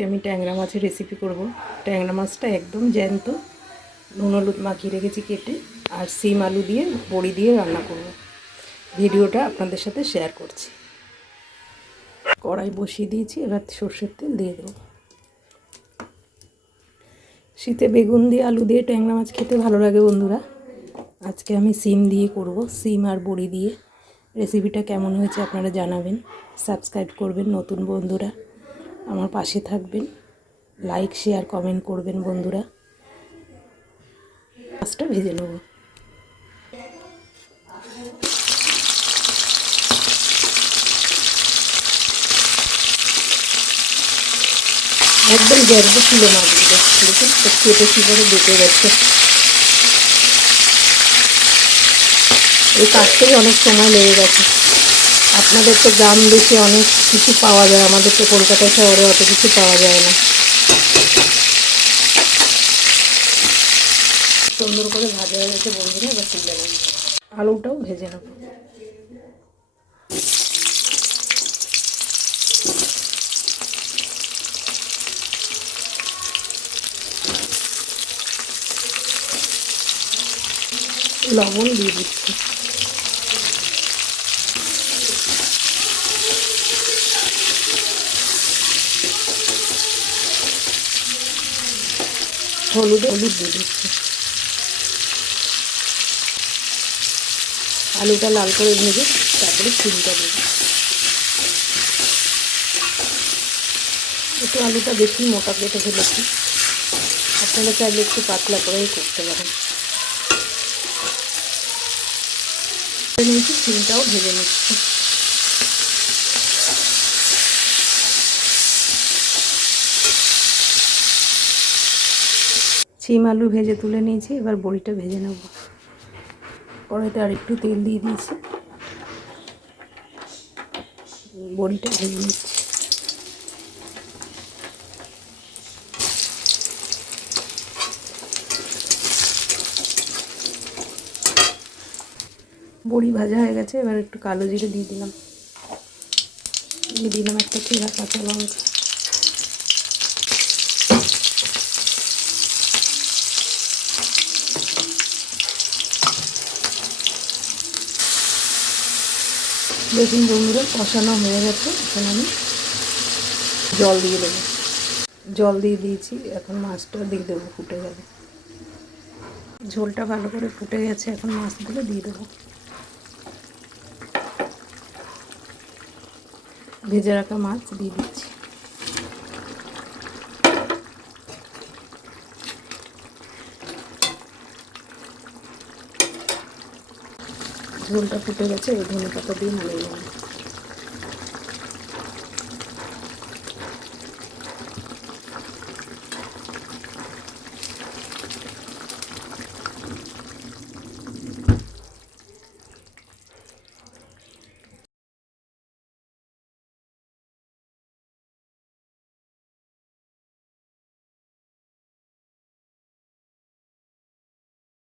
আজকে আমি ট্যাংরা মাছের রেসিপি করব। ট্যাংরা মাছটা একদম জ্যান্ত, নুন হলুদ মাখিয়ে রেখেছি কেটে, আর সিম আলু দিয়ে বড়ি দিয়ে রান্না করব। ভিডিওটা আপনাদের সাথে শেয়ার করছি। কড়াই বসিয়ে দিয়েছি, এবার সর্ষের তেল দিয়ে দেবো। শীতে বেগুন দিয়ে আলু দিয়ে ট্যাংরা মাছ খেতে ভালো লাগে বন্ধুরা। আজকে আমি সিম দিয়ে করব, সিম আর বড়ি দিয়ে। রেসিপিটা কেমন হয়েছে আপনারা জানাবেন, সাবস্ক্রাইব করবেন নতুন বন্ধুরা, আমার পাশে থাকবেন, লাইক শেয়ার কমেন্ট করবেন বন্ধুরা। মাছটা ভেজে নেব। একদম জ্যান্ত ছিল মাছগুলো, দেখুন কেটে কীভাবে বেঁচে গেছে। এই কাটতেই অনেক সময় লেগে গেছে। আপনাদের তো গ্রাম দেশে অনেক কিছু পাওয়া যায়, আমাদের তো কলকাতা শহরে অত কিছু পাওয়া যায় না। সুন্দর করে ভাজা হয়ে গেছে বন্ধুরা, এবার তুলে নেব। আলুটাও ভেজে নেব। লবণ দিয়ে দিচ্ছি। হলুদ দিয়ে দিচ্ছি। আলুটা লাল করে ভেজে তারপরে সিমটা দেব। একটু আলুটা বেশি মোটা কেটে ফেলেছি, আপনারা চাইলে একটু পাতলা করেই করতে পারেন। নিয়েছি, সিমটাও ভেজে নিচ্ছি। সিম আলু ভেজে তুলে নিয়েছি, এবার বড়িটা ভেজে নেব। কড়াইতে আর একটু তেল দিয়ে দিয়েছি, বড়িটা ভেজে নিচ্ছি। বড়ি ভাজা হয়ে গেছে, এবার একটু কালো জিরে দিয়ে দিলাম, একটা চেরা কাঁচা লঙ্কা। দেখুন বন্ধুরা, কষানো হয়ে গেছে। এখন আমি জল দিয়ে দেবো। জল দিয়ে দিয়েছি, এখন মাছটা দিয়ে দেবো ফুটে যাবে। ঝোলটা ভালো করে ফুটে গেছে, এখন মাছগুলো দিয়ে দেবো। ভেজে রাখা মাছ দিয়ে দিচ্ছি। ঝোলটা ফুটে গেছে, এই ধনে পাতা দিয়ে নামিয়ে নেব।